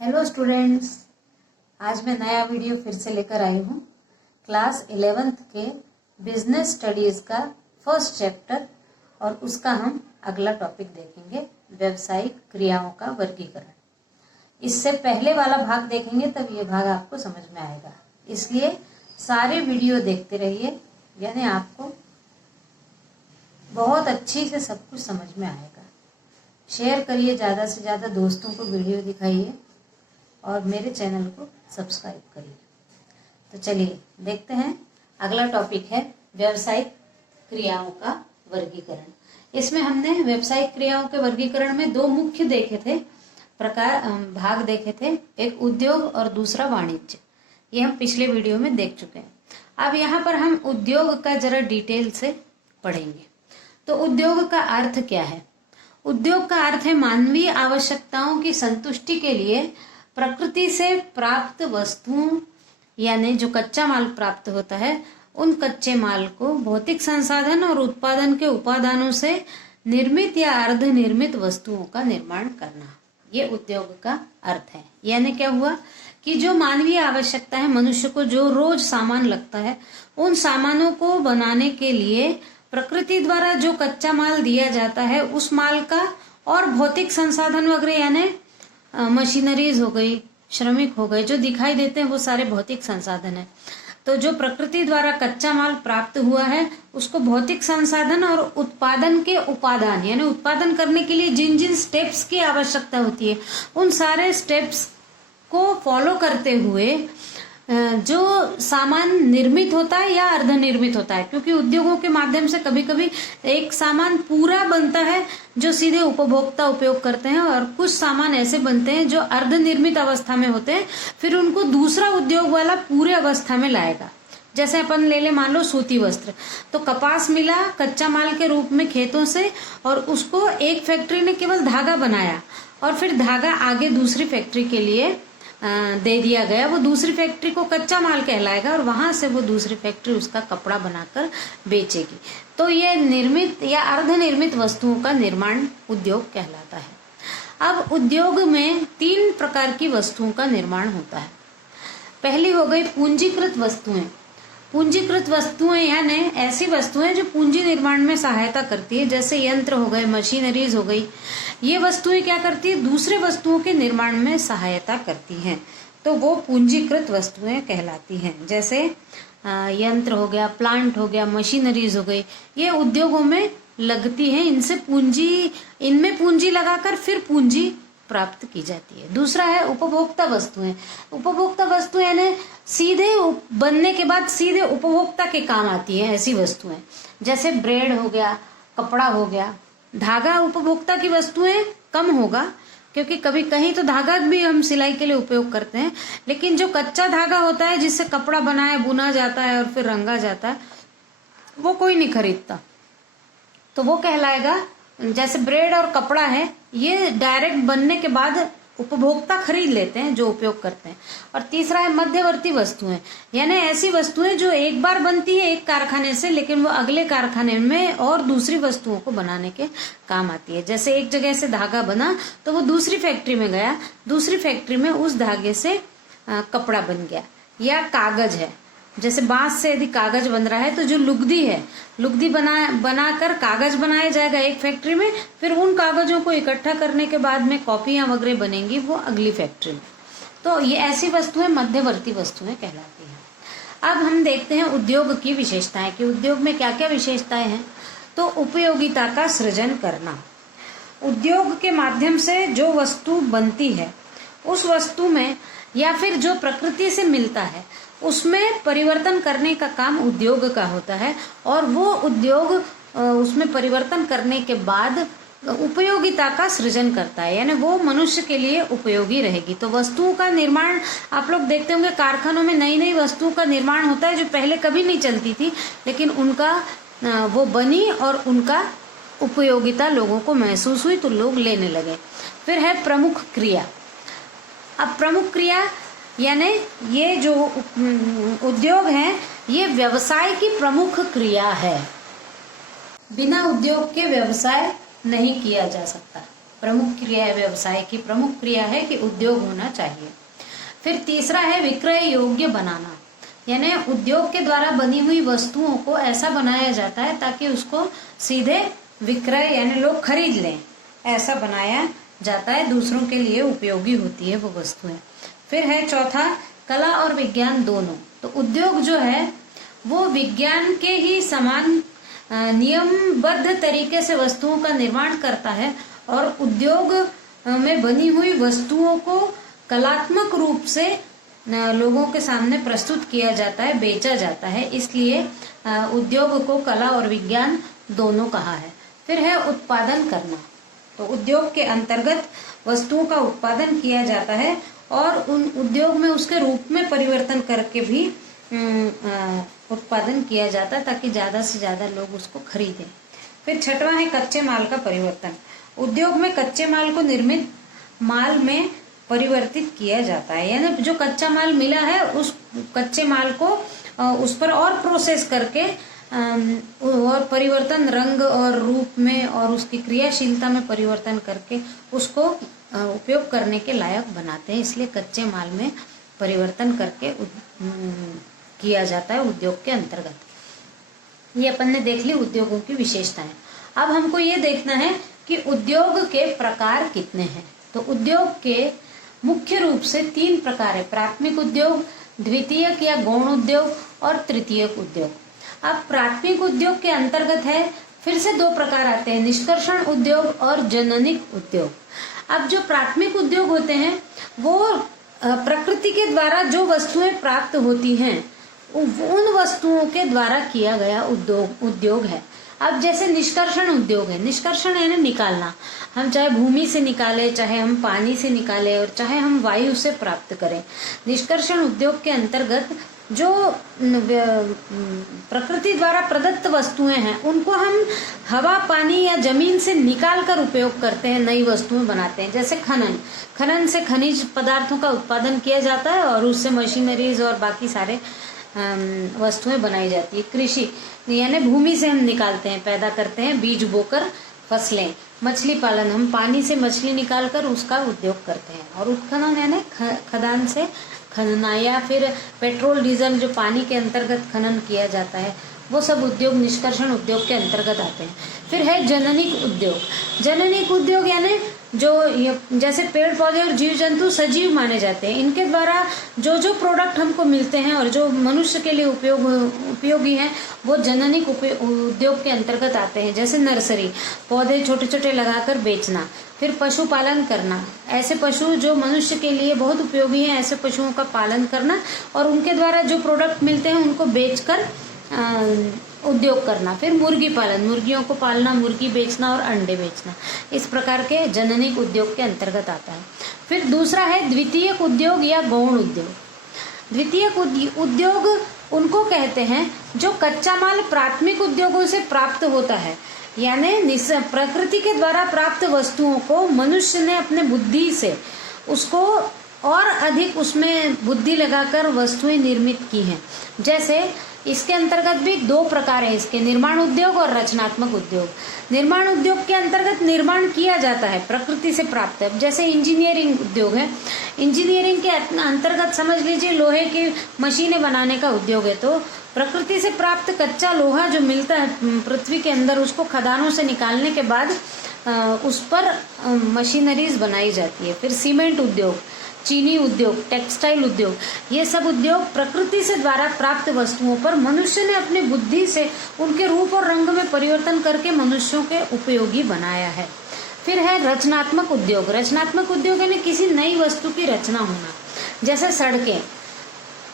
Hello students, आज मैं नया वीडियो फिर से लेकर आई हूँ। क्लास 11th के बिजनेस स्टडीज का फर्स्ट चैप्टर और उसका हम अगला टॉपिक देखेंगे, व्यवसायिक क्रियाओं का वर्गीकरण। इससे पहले वाला भाग देखेंगे तब ये भाग आपको समझ में आएगा, इसलिए सारे वीडियो देखते रहिए, यानी आपको बहुत अच्छी से सब कुछ समझ में आएगा। शेयर करिए, ज़्यादा से ज़्यादा दोस्तों को वीडियो दिखाइए और मेरे चैनल को सब्सक्राइब करिए। तो चलिए देखते हैं, अगला टॉपिक है व्यवसायिक क्रियाओं का वर्गीकरण। इसमें हमने व्यवसायिक क्रियाओं के वर्गीकरण में दो मुख्य देखे थे, भाग देखे थे, एक उद्योग और दूसरा वाणिज्य। ये हम पिछले वीडियो में देख चुके हैं। अब यहाँ पर हम उद्योग का जरा डिटेल से पढ़ेंगे। तो उद्योग का अर्थ क्या है? उद्योग का अर्थ है मानवीय आवश्यकताओं की संतुष्टि के लिए प्रकृति से प्राप्त वस्तुओं, यानी जो कच्चा माल प्राप्त होता है, उन कच्चे माल को भौतिक संसाधन और उत्पादन के उपादानों से निर्मित या अर्ध निर्मित वस्तुओं का निर्माण करना, ये उद्योग का अर्थ है। यानी क्या हुआ कि जो मानवीय आवश्यकता है, मनुष्य को जो रोज सामान लगता है, उन सामानों को बनाने के लिए प्रकृति द्वारा जो कच्चा माल दिया जाता है, उस माल का और भौतिक संसाधन वगैरह, यानी मशीनरीज हो गई, श्रमिक हो गए, जो दिखाई देते हैं वो सारे भौतिक संसाधन है। तो जो प्रकृति द्वारा कच्चा माल प्राप्त हुआ है, उसको भौतिक संसाधन और उत्पादन के उपादान, यानी उत्पादन करने के लिए जिन जिन स्टेप्स की आवश्यकता होती है, उन सारे स्टेप्स को फॉलो करते हुए जो सामान निर्मित होता है या अर्धनिर्मित होता है, क्योंकि उद्योगों के माध्यम से कभी कभी एक सामान पूरा बनता है जो सीधे उपभोक्ता उपयोग करते हैं, और कुछ सामान ऐसे बनते हैं जो अर्धनिर्मित अवस्था में होते हैं, फिर उनको दूसरा उद्योग वाला पूरे अवस्था में लाएगा। जैसे अपन ले ले, मान लो सूती वस्त्र, तो कपास मिला कच्चा माल के रूप में खेतों से, और उसको एक फैक्ट्री ने केवल धागा बनाया और फिर धागा आगे दूसरी फैक्ट्री के लिए दे दिया गया। वो दूसरी फैक्ट्री को कच्चा माल कहलाएगा और वहां से वो दूसरी फैक्ट्री उसका कपड़ा बनाकर बेचेगी। तो ये निर्मित या अर्धनिर्मित वस्तुओं का निर्माण उद्योग कहलाता है। अब उद्योग में 3 प्रकार की वस्तुओं का निर्माण होता है। पहली हो गई पूंजीकृत वस्तुएं। पूंजीकृत वस्तुएं यानी ऐसी वस्तुएं जो पूंजी निर्माण में सहायता करती है, जैसे यंत्र हो गए, मशीनरीज हो गई। ये वस्तुएं क्या करती है? दूसरे वस्तुओं के निर्माण में सहायता करती हैं, तो वो पूंजीकृत वस्तुएं कहलाती हैं। जैसे यंत्र हो गया, प्लांट हो गया, मशीनरीज हो गई, ये उद्योगों में लगती हैं। इनमें पूंजी लगाकर फिर पूंजी प्राप्त की जाती है। दूसरा है उपभोक्ता वस्तुएं। उपभोक्ता वस्तुएं यानी सीधे बनने के बाद सीधे उपभोक्ता के काम आती है ऐसी वस्तुएं, जैसे ब्रेड हो गया, कपड़ा हो गया। धागा उपभोक्ता की वस्तुएं कम होगा, क्योंकि कभी कहीं तो धागा भी हम सिलाई के लिए उपयोग करते हैं, लेकिन जो कच्चा धागा होता है जिससे कपड़ा बनाया बुना जाता है और फिर रंगा जाता है, वो कोई नहीं खरीदता, तो वो कहलाएगा। जैसे ब्रेड और कपड़ा है, ये डायरेक्ट बनने के बाद उपभोक्ता खरीद लेते हैं जो उपयोग करते हैं। और तीसरा है मध्यवर्ती वस्तुएं, यानी ऐसी वस्तुएं जो एक बार बनती है एक कारखाने से, लेकिन वो अगले कारखाने में और दूसरी वस्तुओं को बनाने के काम आती है। जैसे एक जगह से धागा बना तो वो दूसरी फैक्ट्री में गया, दूसरी फैक्ट्री में उस धागे से कपड़ा बन गया। या कागज है, जैसे बांस से यदि कागज बन रहा है, तो जो लुगदी है, लुगदी बनाकर कागज बनाया जाएगा एक फैक्ट्री में, फिर उन कागजों को इकट्ठा करने के बाद में कॉपियां वगैरह बनेंगी वो अगली फैक्ट्री में। तो ये ऐसी वस्तुएं मध्यवर्ती वस्तुएं कहलाती हैं। अब हम देखते हैं उद्योग की विशेषताएं कि उद्योग में क्या क्या विशेषताएं हैं। तो उपयोगिता का सृजन करना। उद्योग के माध्यम से जो वस्तु बनती है, उस वस्तु में या फिर जो प्रकृति से मिलता है, उसमें परिवर्तन करने का काम उद्योग का होता है, और वो उद्योग उसमें परिवर्तन करने के बाद उपयोगिता का सृजन करता है, यानी वो मनुष्य के लिए उपयोगी रहेगी। तो वस्तुओं का निर्माण आप लोग देखते होंगे, कारखानों में नई नई वस्तुओं का निर्माण होता है जो पहले कभी नहीं चलती थी, लेकिन उनका वो बनी और उनका उपयोगिता लोगों को महसूस हुई तो लोग लेने लगे। फिर है प्रमुख क्रिया। अब प्रमुख क्रिया यानी ये जो उद्योग है, ये व्यवसाय की प्रमुख क्रिया है। बिना उद्योग के व्यवसाय नहीं किया जा सकता। प्रमुख क्रिया है, व्यवसाय की प्रमुख क्रिया है कि उद्योग होना चाहिए। फिर तीसरा है विक्रय योग्य बनाना, यानी उद्योग के द्वारा बनी हुई वस्तुओं को ऐसा बनाया जाता है ताकि उसको सीधे विक्रय यानी लोग खरीद लें, ऐसा बनाया जाता है, दूसरों के लिए उपयोगी होती है वो वस्तुएं। फिर है चौथा कला और विज्ञान दोनों। तो उद्योग जो है वो विज्ञान के ही समान नियमबद्ध तरीके से वस्तुओं का निर्माण करता है और उद्योग में बनी हुई वस्तुओं को कलात्मक रूप से लोगों के सामने प्रस्तुत किया जाता है, बेचा जाता है, इसलिए उद्योग को कला और विज्ञान दोनों कहा है। फिर है उत्पादन करना। तो उद्योग के अंतर्गत वस्तुओं का उत्पादन किया जाता है और उन उद्योग में उसके रूप में परिवर्तन करके भी उत्पादन किया जाता है ताकि ज्यादा से ज्यादा लोग उसको खरीदें। फिर छठवां है कच्चे माल का परिवर्तन। उद्योग में कच्चे माल को निर्मित माल में परिवर्तित किया जाता है, यानी जो कच्चा माल मिला है उस कच्चे माल को उस पर और प्रोसेस करके और परिवर्तन रंग और रूप में और उसकी क्रियाशीलता में परिवर्तन करके उसको उपयोग करने के लायक बनाते हैं, इसलिए कच्चे माल में परिवर्तन करके किया जाता है उद्योग के अंतर्गत। ये अपन ने देख ली उद्योगों की विशेषताएं। अब हमको ये देखना है कि उद्योग के प्रकार कितने हैं। तो उद्योग के मुख्य रूप से 3 प्रकार है, प्राथमिक उद्योग, द्वितीयक या गौण उद्योग और तृतीयक उद्योग। अब प्राथमिक उद्योग के अंतर्गत है फिर से 2 प्रकार आते हैं, निष्कर्षण उद्योग और जननिक उद्योग। अब जो प्राथमिक उद्योग होते हैं वो प्रकृति के द्वारा जो वस्तुएं प्राप्त होती हैं उन वस्तुओं के द्वारा किया गया उद्योग है। अब जैसे निष्कर्षण उद्योग है, निष्कर्षण यानी निकालना, हम चाहे भूमि से निकाले, चाहे हम पानी से निकाले और चाहे हम वायु से प्राप्त करें। निष्कर्षण उद्योग के अंतर्गत जो प्रकृति द्वारा प्रदत्त वस्तुएं हैं उनको हम हवा, पानी या जमीन से निकाल कर उपयोग करते हैं, नई वस्तुएं बनाते हैं। जैसे खनन से खनिज पदार्थों का उत्पादन किया जाता है और उससे मशीनरीज और बाकी सारे वस्तुएं बनाई जाती है। कृषि यानी भूमि से हम निकालते हैं, पैदा करते हैं, बीज बोकर फसलें। मछली पालन, हम पानी से मछली निकालकर उसका उद्योग करते हैं। और उत्खनन यानी खदान से खनना या फिर पेट्रोल डीजल जो पानी के अंतर्गत खनन किया जाता है, वो सब उद्योग निष्कर्षण उद्योग के अंतर्गत आते हैं। फिर है जननिक उद्योग। जननिक उद्योग यानी जो जैसे पेड़ पौधे और जीव जंतु सजीव माने जाते हैं, इनके द्वारा जो जो प्रोडक्ट हमको मिलते हैं और जो मनुष्य के लिए उपयोगी हैं वो जननिक उद्योग के अंतर्गत आते हैं। जैसे नर्सरी, पौधे छोटे छोटे लगाकर बेचना। फिर पशुपालन करना, ऐसे पशु जो मनुष्य के लिए बहुत उपयोगी हैं ऐसे पशुओं का पालन करना और उनके द्वारा जो प्रोडक्ट मिलते हैं उनको बेचकर उद्योग करना। फिर मुर्गी पालन, मुर्गियों को पालना, मुर्गी बेचना और अंडे बेचना, इस प्रकार के जननिक उद्योग के अंतर्गत आता है। फिर दूसरा है द्वितीयक उद्योग या गौण उद्योग। द्वितीयक उद्योग उनको कहते हैं जो कच्चा माल प्राथमिक उद्योगों से प्राप्त होता है, यानी प्रकृति के द्वारा प्राप्त वस्तुओं को मनुष्य ने अपने बुद्धि से उसको और अधिक उसमें बुद्धि लगाकर वस्तुएं निर्मित की हैं। जैसे इसके अंतर्गत भी 2 प्रकार है इसके, निर्माण उद्योग और रचनात्मक उद्योग। निर्माण उद्योग के अंतर्गत निर्माण किया जाता है प्रकृति से प्राप्त है। जैसे इंजीनियरिंग उद्योग है, इंजीनियरिंग के अंतर्गत समझ लीजिए लोहे की मशीनें बनाने का उद्योग है। तो प्रकृति से प्राप्त कच्चा लोहा जो मिलता है पृथ्वी के अंदर, उसको खदानों से निकालने के बाद उस पर मशीनरीज बनाई जाती है। फिर सीमेंट उद्योग, चीनी उद्योग, टेक्सटाइल उद्योग, ये सब उद्योग प्रकृति से द्वारा प्राप्त वस्तुओं पर मनुष्य ने अपनी बुद्धि से उनके रूप और रंग में परिवर्तन करके मनुष्यों के उपयोगी बनाया है। फिर है रचनात्मक उद्योग। रचनात्मक उद्योग यानी किसी नई वस्तु की रचना होना। जैसे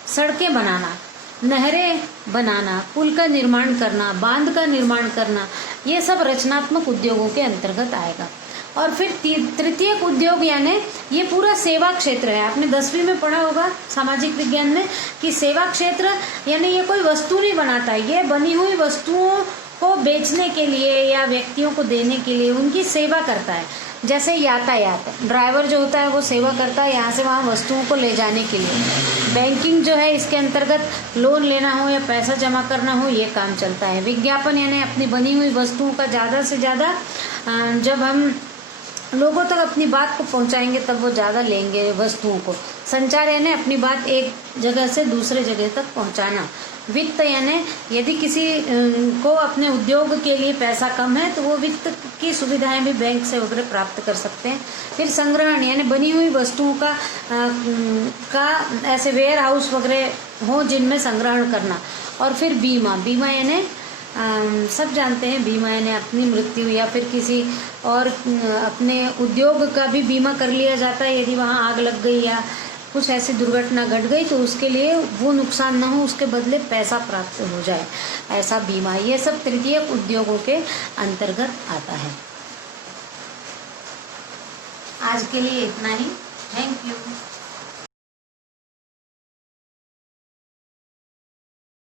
सड़कें बनाना, नहरें बनाना, पुल का निर्माण करना, बांध का निर्माण करना, ये सब रचनात्मक उद्योगों के अंतर्गत आएगा। और फिर तृतीयक उद्योग यानी ये पूरा सेवा क्षेत्र है। आपने 10वीं में पढ़ा होगा सामाजिक विज्ञान में कि सेवा क्षेत्र यानी ये कोई वस्तु नहीं बनाता है, ये बनी हुई वस्तुओं को बेचने के लिए या व्यक्तियों को देने के लिए उनकी सेवा करता है। जैसे यातायात, ड्राइवर जो होता है वो सेवा करता है यहाँ से वहाँ वस्तुओं को ले जाने के लिए। बैंकिंग जो है इसके अंतर्गत लोन लेना हो या पैसा जमा करना हो, ये काम चलता है। विज्ञापन यानी अपनी बनी हुई वस्तुओं का ज़्यादा से ज़्यादा जब हम लोगों तक अपनी बात को पहुंचाएंगे तब वो ज़्यादा लेंगे वस्तुओं को। संचार यानी अपनी बात एक जगह से दूसरे जगह तक पहुंचाना। वित्त यानी यदि किसी को अपने उद्योग के लिए पैसा कम है तो वो वित्त की सुविधाएं भी बैंक से वगैरह प्राप्त कर सकते हैं। फिर संग्रहण यानी बनी हुई वस्तुओं का ऐसे वेयर हाउस वगैरह हो जिनमें संग्रहण करना। और फिर बीमा, बीमा यानी सब जानते हैं, बीमा यानी अपनी मृत्यु या फिर किसी और अपने उद्योग का भी बीमा कर लिया जाता है। यदि वहाँ आग लग गई या कुछ ऐसी दुर्घटना घट गई तो उसके लिए वो नुकसान न हो, उसके बदले पैसा प्राप्त हो जाए, ऐसा बीमा। ये सब तृतीयक उद्योगों के अंतर्गत आता है। आज के लिए इतना ही। Thank you.